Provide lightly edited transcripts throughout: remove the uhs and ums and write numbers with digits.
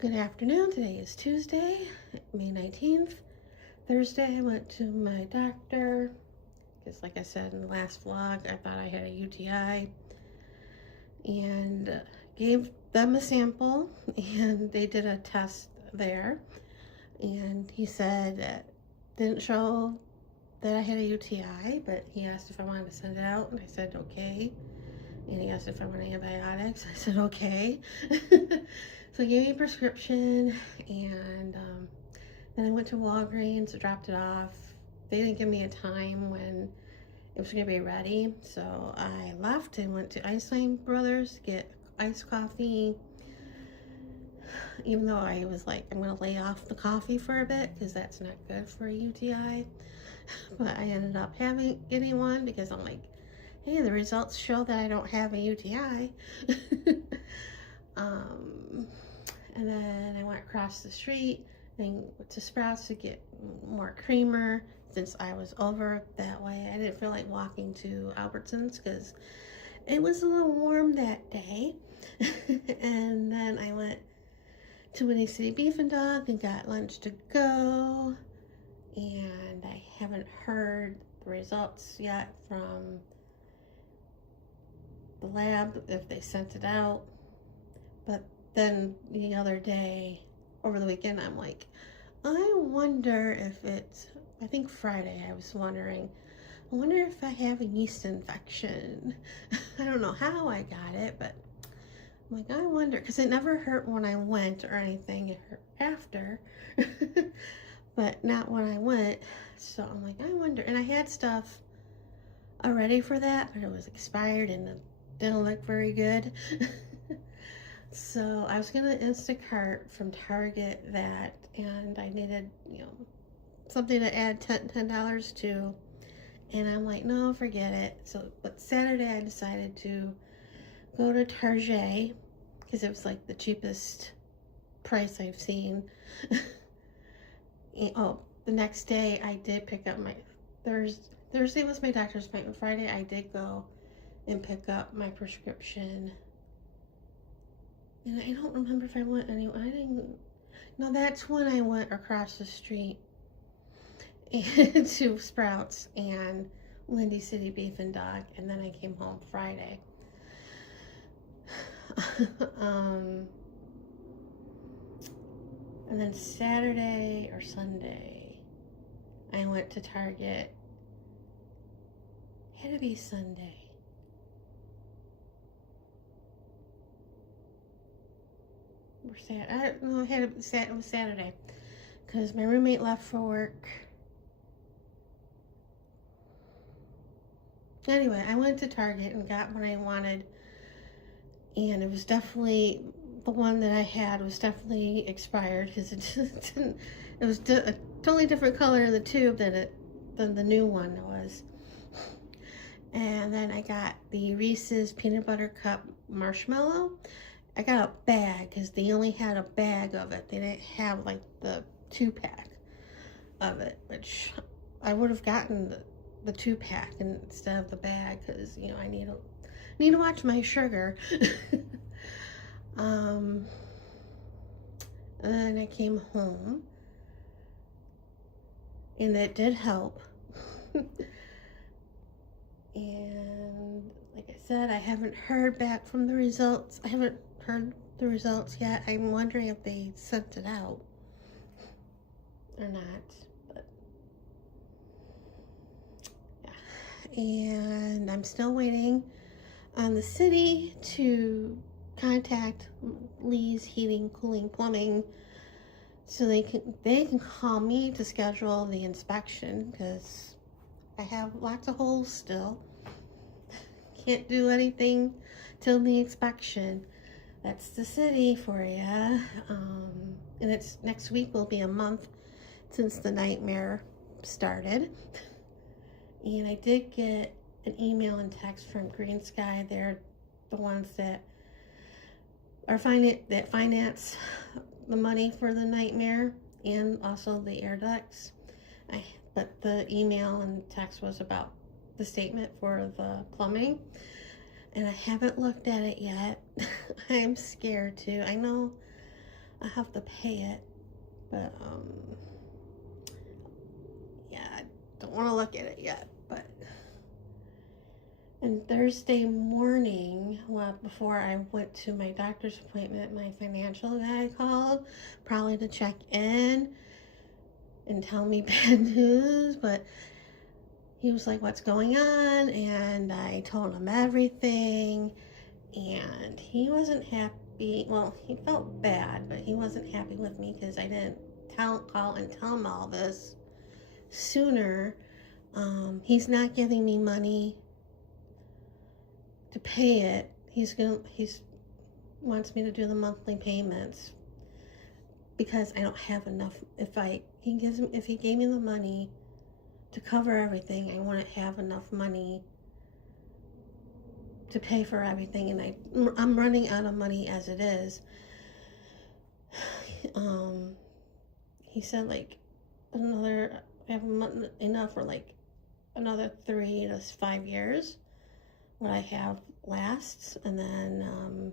Good afternoon. Today is Tuesday, May 19th. Thursday, I went to my doctor because, like I said in the last vlog, I thought I had a UTI and gave them a sample, and they did a test there, and he said it didn't show that I had a UTI, but he asked if I wanted to send it out, and I said okay. And he asked if I want antibiotics. I said okay. So he gave me a prescription, and then I went to Walgreens, dropped it off. They didn't give me a time when it was going to be ready, so I left and went to Ice Cream Brothers to get iced coffee, even though I was like, I'm going to lay off the coffee for a bit because that's not good for a UTI. But I ended up getting one because I'm like, hey, the results show that I don't have a UTI. And then I went across the street and went to Sprouts to get more creamer since I was over that way. I didn't feel like walking to Albertsons because it was a little warm that day. And then I went to Windy City Beef and Dog and got lunch to go. And I haven't heard the results yet from the lab, if they sent it out. But then the other day, over the weekend, I'm like, I wonder if it's, I think Friday, I was wondering, I wonder if I have a yeast infection. I don't know how I got it, but I'm like, I wonder, because it never hurt when I went or anything. It hurt after, but not when I went. So I'm like, I wonder. And I had stuff already for that, but it was expired and it didn't look very good. So I was gonna Instacart from Target that, and I needed, something to add $10 to, and I'm like, no, forget it. So, but Saturday I decided to go to Target because it was like the cheapest price I've seen. Oh, the next day I did pick up my Thursday was my doctor's appointment. Friday I did go and pick up my prescription. And I don't remember if I went anywhere. I didn't. No, that's when I went across the street to Sprouts and Windy City Beef and Dog, and then I came home Friday. And then Saturday or Sunday, I went to Target. It had to be Sunday. I don't know, it was Saturday because my roommate left for work. Anyway, I went to Target and got what I wanted, and it was definitely, the one that I had was definitely expired because it was a totally different color in the tube than the new one was. And then I got the Reese's Peanut Butter Cup Marshmallow. I got a bag because they only had a bag of it. They didn't have like the 2-pack of it, which I would have gotten the 2-pack instead of the bag because I need to watch my sugar. And then I came home, and it did help. And like I said, I haven't heard back from the results. I haven't heard the results yet. I'm wondering if they sent it out or not, but yeah. And I'm still waiting on the city to contact Lee's Heating, Cooling, Plumbing so they can call me to schedule the inspection because I have lots of holes still. Can't do anything till the inspection. That's the city for you. And it's next week will be a month since the nightmare started. And I did get an email and text from Green Sky. They're the ones that are finance the money for the nightmare and also the air ducts. But the email and text was about the statement for the plumbing, and I haven't looked at it yet. I'm scared to. I know I have to pay it, but yeah, I don't want to look at it yet. But and Thursday morning, well, before I went to my doctor's appointment, my financial guy called, probably to check in and tell me bad news, but he was like, what's going on? And I told him everything, and he wasn't happy. Well, he felt bad, but he wasn't happy with me because I didn't call and tell him all this sooner. He's not giving me money to pay it. He's wants me to do the monthly payments because I don't have enough. If he gave me the money to cover everything, I want to have enough money to pay for everything, and I'm running out of money as it is. He said like I have enough for like another 3 to 5 years. What I have lasts, and then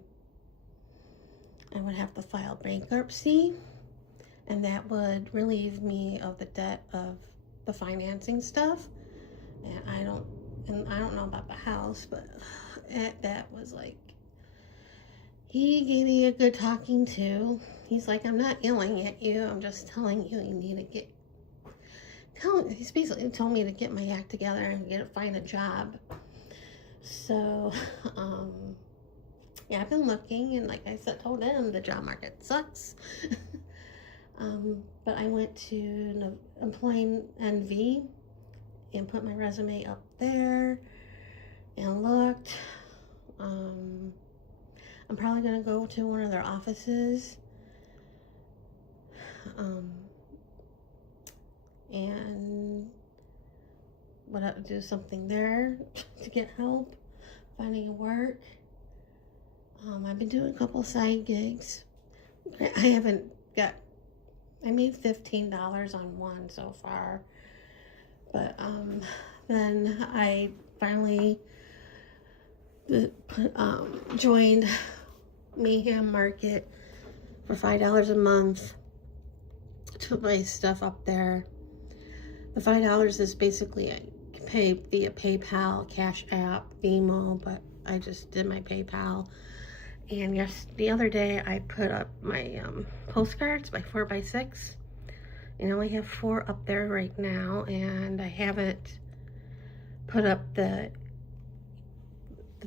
I would have to file bankruptcy, and that would relieve me of the debt of the financing stuff. And I don't know about the house, but that was like, he gave me a good talking to. He's like, I'm not yelling at you, I'm just telling you need to get. He's basically told me to get my act together and find a job. So, yeah, I've been looking, and like I said, told him the job market sucks. But I went to Employing NV and put my resume up there and looked. I'm probably going to go to one of their offices and do something there to get help finding work. I've been doing a couple side gigs. I made $15 on one so far, but then I finally joined Mayhem Market for $5 a month to put my stuff up there. The $5 is basically I pay via PayPal, Cash App, Venmo, but I just did my PayPal. And yes, the other day I put up my postcards by 4x6, and I only have 4 up there right now, and I haven't put up the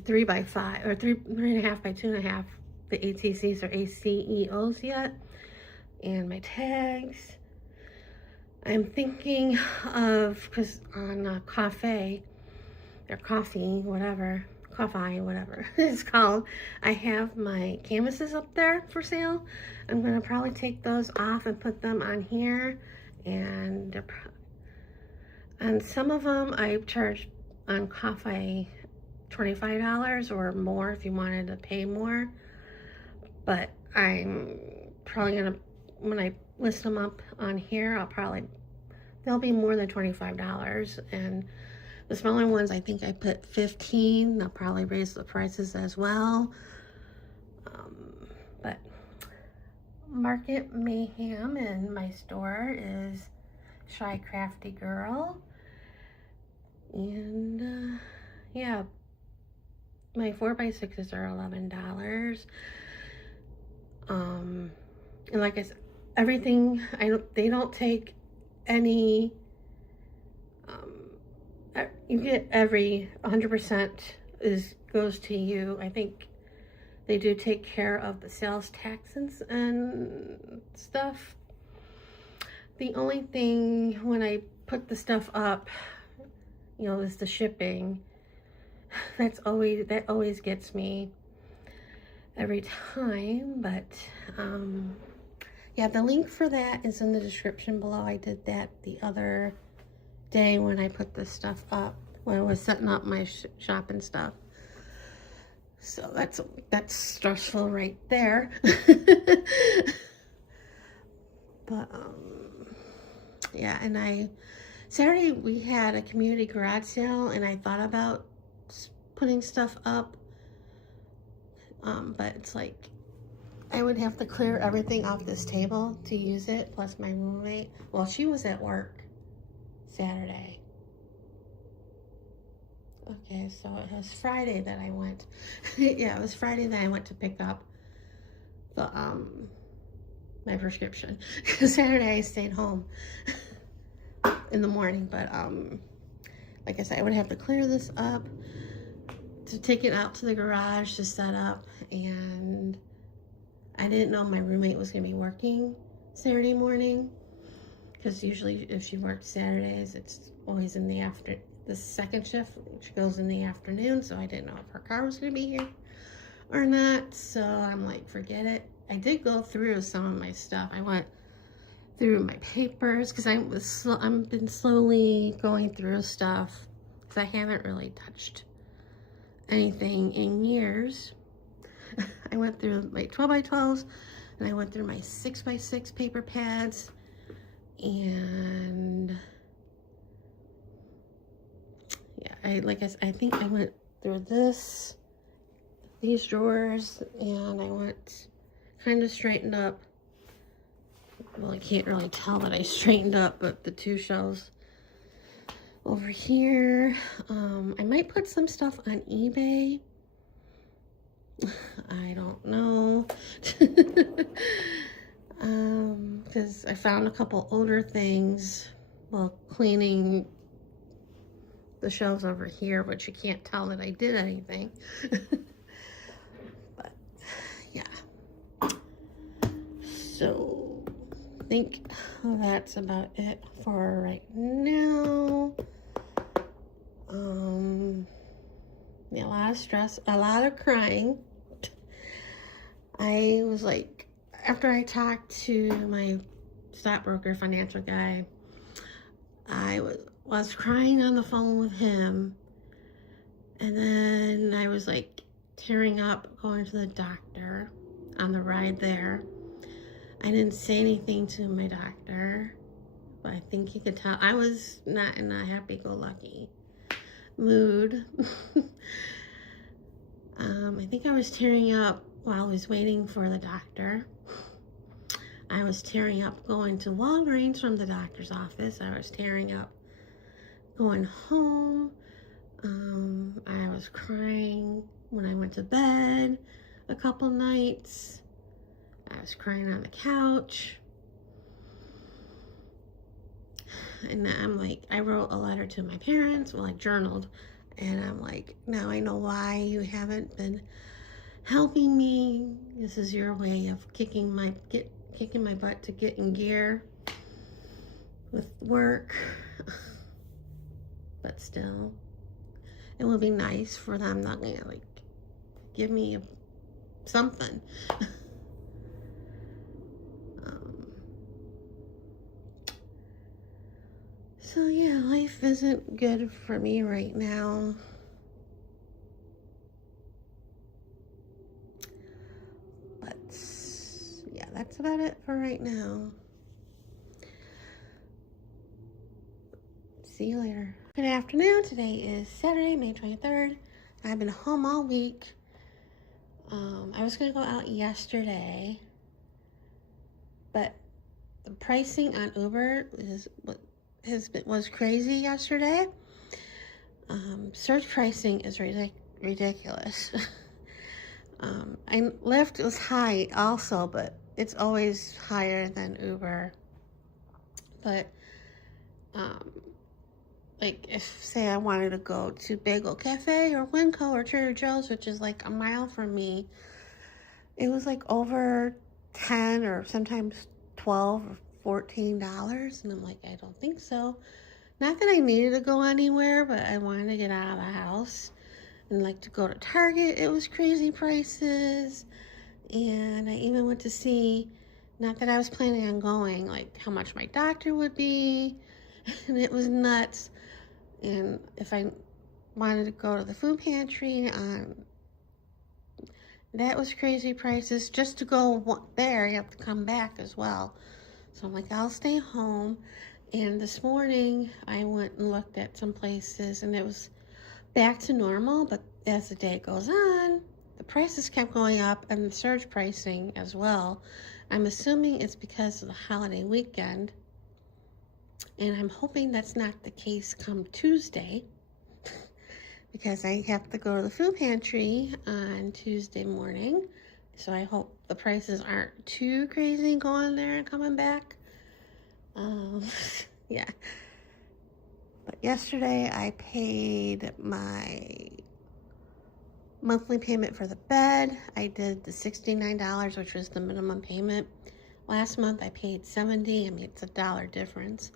3x5 or 3.5 by 2.5, the ATCs or ACEOs yet, and my tags. I'm thinking of, because on Coffee whatever it's called, I have my canvases up there for sale. I'm going to probably take those off and put them on here, and some of them I charge on Coffee $25 or more if you wanted to pay more, but I'm probably going to, when I list them up on here, they'll be more than $25, and the smaller ones, I think I put 15. I'll probably raise the prices as well. But Market Mayhem, and my store is Shy Crafty Girl. And yeah, my 4x6s are $11. And like I said, everything, they don't take any, you get every 100% goes to you. I think they do take care of the sales taxes and stuff. The only thing when I put the stuff up, is the shipping. That always gets me every time, but yeah, the link for that is in the description below. I did that the other day when I put this stuff up, when I was setting up my shop and stuff. So that's stressful right there. But yeah, and Saturday we had a community garage sale, and I thought about putting stuff up, but it's like I would have to clear everything off this table to use it, plus my roommate. Well, she was at work Saturday. Okay, so it was Friday that I went. Yeah, it was Friday that I went to pick up the my prescription. Saturday I stayed home in the morning, but like I said, I would have to clear this up to take it out to the garage to set up, and I didn't know my roommate was going to be working Saturday morning, because usually if she worked Saturdays, it's always in the second shift, which goes in the afternoon, so I didn't know if her car was going to be here or not, so I'm like, forget it. I did go through some of my stuff. I went through my papers, because I've been slowly going through stuff, because I haven't really touched anything in years. I went through my 12x12s, and I went through my 6x6 paper pads, and yeah, I think I went through these drawers, and I went kind of straightened up. Well, I can't really tell that I straightened up, but the two shelves over here. I might put some stuff on eBay. I don't know. Because I found a couple older things while cleaning the shelves over here, but you can't tell that I did anything. But yeah. So I think that's about it for right now. Yeah, a lot of stress, a lot of crying. I was like, after I talked to my stockbroker financial guy, I was crying on the phone with him, and then I was like tearing up going to the doctor on the ride there. I didn't say anything to my doctor, but I think he could tell I was not in a happy-go-lucky mood. I think I was tearing up while I was waiting for the doctor. I was tearing up going to Walgreens from the doctor's office. I was tearing up going home. I was crying when I went to bed a couple nights. I was crying on the couch. And I'm like, I wrote a letter to my parents, well, I journaled, and I'm like, now I know why you haven't been helping me. This is your way of kicking my butt to get in gear with work. But still, it would be nice for them not to like give me something. So yeah, life isn't good for me right now. But yeah, that's about it for right now. See you later. Good afternoon. Today is Saturday, May 23rd. I've been home all week. I was gonna go out yesterday, but the pricing on Uber was crazy yesterday. Search pricing is ridiculous. Lyft was high also, but it's always higher than Uber. But like if say I wanted to go to Bagel Cafe or Winco or Trader Joe's, which is like a mile from me, it was like over 10 or sometimes 12 or $14, and I'm like, I don't think so. Not that I needed to go anywhere, but I wanted to get out of the house. And like to go to Target, it was crazy prices. And I even went to see, not that I was planning on going, like how much my doctor would be, and it was nuts. And if I wanted to go to the food pantry, that was crazy prices. Just to go there, you have to come back as well. So I'm like, I'll stay home. And this morning, I went and looked at some places, and it was back to normal. But as the day goes on, the prices kept going up and the surge pricing as well. I'm assuming it's because of the holiday weekend, and I'm hoping that's not the case come Tuesday, because I have to go to the food pantry on Tuesday morning. So I hope the prices aren't too crazy going there and coming back. Yeah. But yesterday I paid my monthly payment for the bed. I did the $69, which was the minimum payment. Last month I paid $70. I mean, it's $1 difference.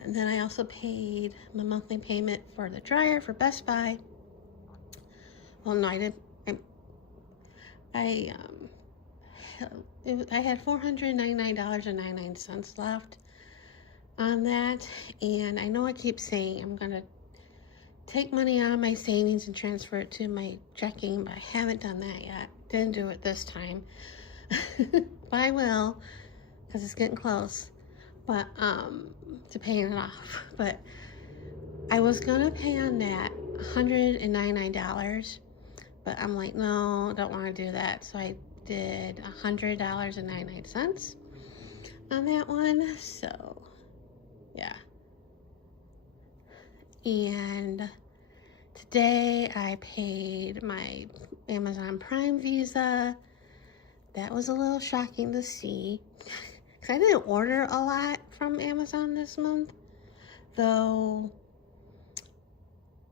And then I also paid my monthly payment for the dryer for Best Buy. Well, no, I didn't. I had $499.99 left on that, and I know I keep saying I'm gonna take money out of my savings and transfer it to my checking, but I haven't done that yet. Didn't do it this time. But I will, because it's getting close, but to paying it off. But I was gonna pay on that $199, but I'm like, no, don't want to do that. So I did $100.99 on that one. So yeah. And today I paid my Amazon Prime Visa. That was a little shocking to see, because I didn't order a lot from Amazon this month, though.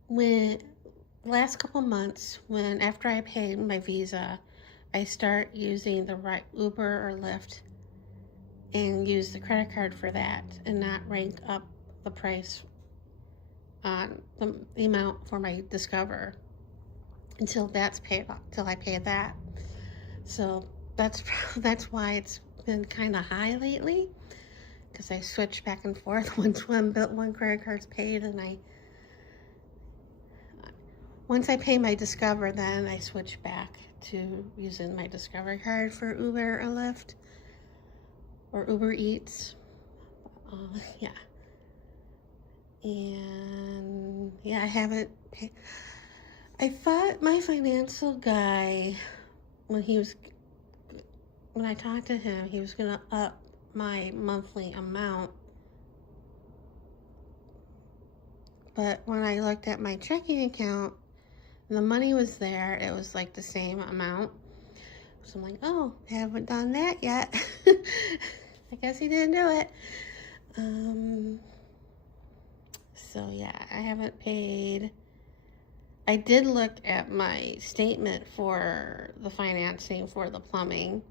When last couple months, after I paid my Visa, I start using the right Uber or Lyft and use the credit card for that, and not rank up the price on the amount for my Discover until that's paid off, till I pay that. So that's why it's been kind of high lately, because I switch back and forth. Once one credit card's paid, and once I pay my Discover, then I switch back to using my Discover card for Uber or Lyft or Uber Eats. Yeah. And yeah, I haven't paid. I thought my financial guy, when I talked to him, he was gonna up my monthly amount. But when I looked at my checking account, the money was there, it was like the same amount. So I'm like, oh, I haven't done that yet. I guess he didn't do it. So yeah, I haven't paid. I did look at my statement for the financing for the plumbing,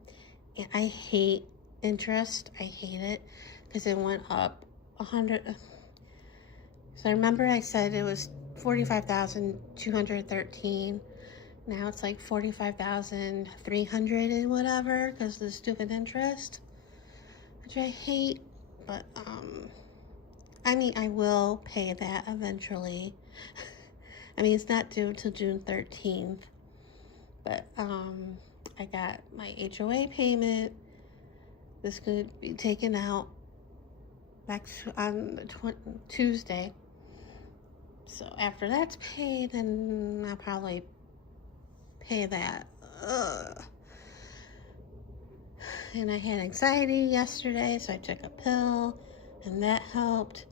and I hate interest. I hate it, because it went up 100. So I remember I said it was $45,213. Now it's like $45,300 and whatever, because of the stupid interest, which I hate. But I mean, I will pay that eventually. I mean, it's not due till June 13th, but I got my HOA payment. This could be taken out next on Tuesday. So after that's paid, then I'll probably pay that. And I had anxiety yesterday, so I took a pill, and that helped.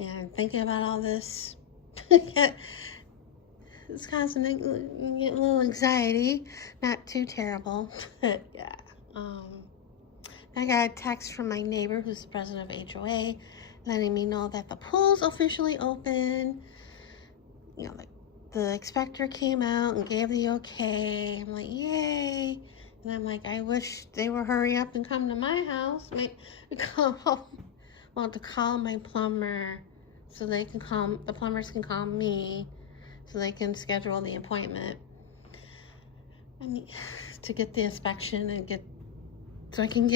And thinking about all this, it's causing me get a little anxiety. Not too terrible, but yeah. I got a text from my neighbor, who's the president of HOA, letting me know that the pool's officially open. You know, like, the inspector came out and gave the okay. I'm like, yay. And I'm like, I wish they would hurry up and come to my house. To call my plumber, so they can call, the plumbers can call me, so they can schedule the appointment. I mean, to get the inspection and so I can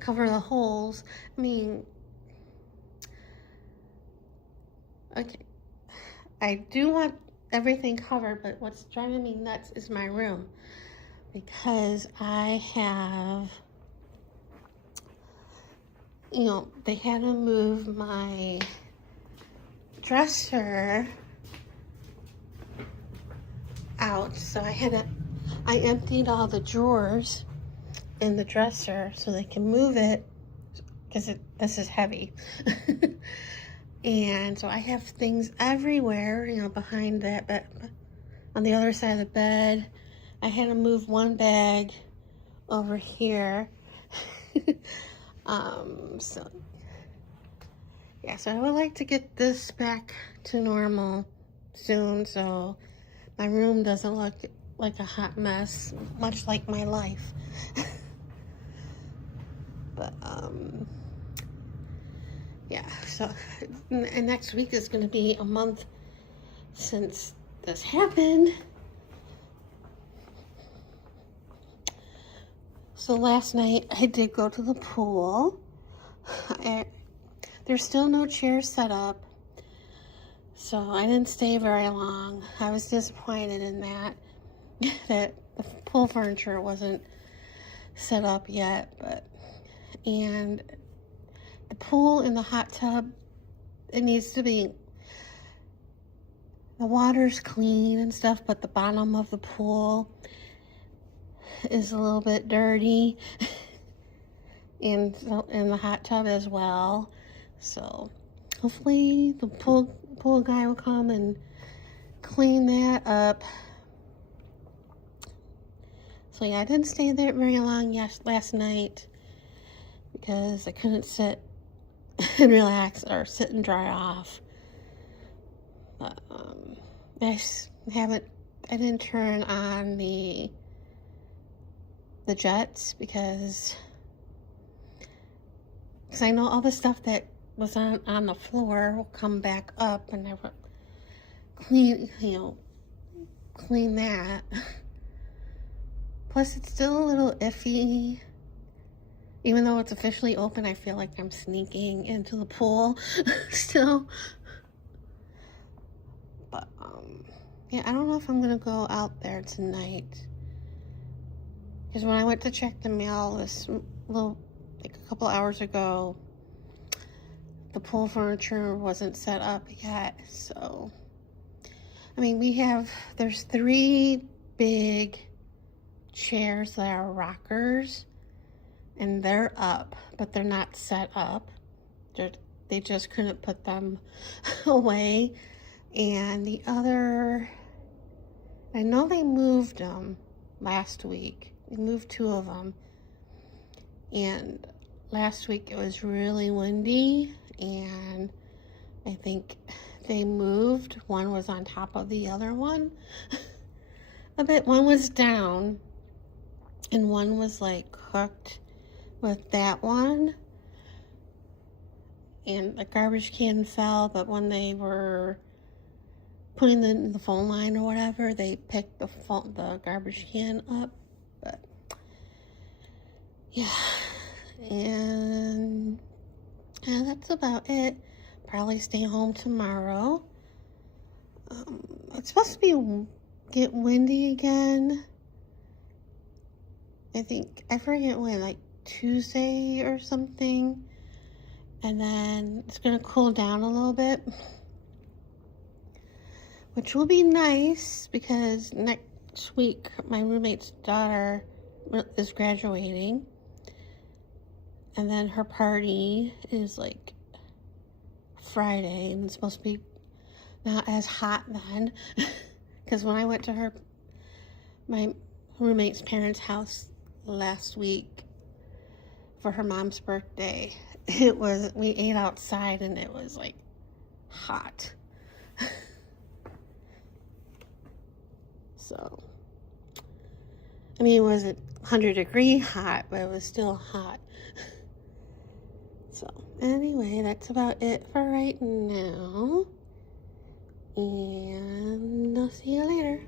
cover the holes. I mean, okay, I do want everything covered, but what's driving me nuts is my room, because I have, you know, they had to move my dresser out, so I emptied all the drawers in the dresser so they can move it, because this is heavy. And so I have things everywhere, you know, behind that, but on the other side of the bed, I had to move one bag over here. So yeah, so I would like to get this back to normal soon, so my room doesn't look like a hot mess, much like my life. But yeah, so and next week is going to be a month since this happened. So last night I did go to the pool. There's still no chairs set up, so I didn't stay very long. I was disappointed in that the pool furniture wasn't set up yet, and the pool and the hot tub, it needs to be, the water's clean and stuff, but the bottom of the pool is a little bit dirty, and the hot tub as well. So hopefully the pool guy will come and clean that up. So yeah, I didn't stay there very long last night because I couldn't sit and relax or sit and dry off. But I didn't turn on the jets because I know all the stuff that was on the floor will come back up, and I will clean that. Plus, it's still a little iffy. Even though it's officially open, I feel like I'm sneaking into the pool still. But yeah, I don't know if I'm gonna go out there tonight, because when I went to check the mail like a couple hours ago, the pool furniture wasn't set up yet. So I mean, there's 3 big chairs that are rockers, and they're up, but they're not set up. They just couldn't put them away. And the other, I know they moved them last week. They moved 2 of them. And last week it was really windy, and I think they moved. One was on top of the other one a bit. One was down, and one was like hooked with that one. And the garbage can fell, but when they were putting the phone line or whatever, they picked the garbage can up. But yeah, and that's about it. Probably stay home tomorrow. It's supposed to get windy again. I forget when, like Tuesday or something. And then it's going to cool down a little bit, which will be nice because next week my roommate's daughter is graduating. And then her party is like Friday, and it's supposed to be not as hot then. Because when I went to my roommate's parents' house last week for her mom's birthday, we ate outside and it was like hot. So, I mean, it wasn't 100-degree hot, but it was still hot. So, anyway, that's about it for right now. And I'll see you later.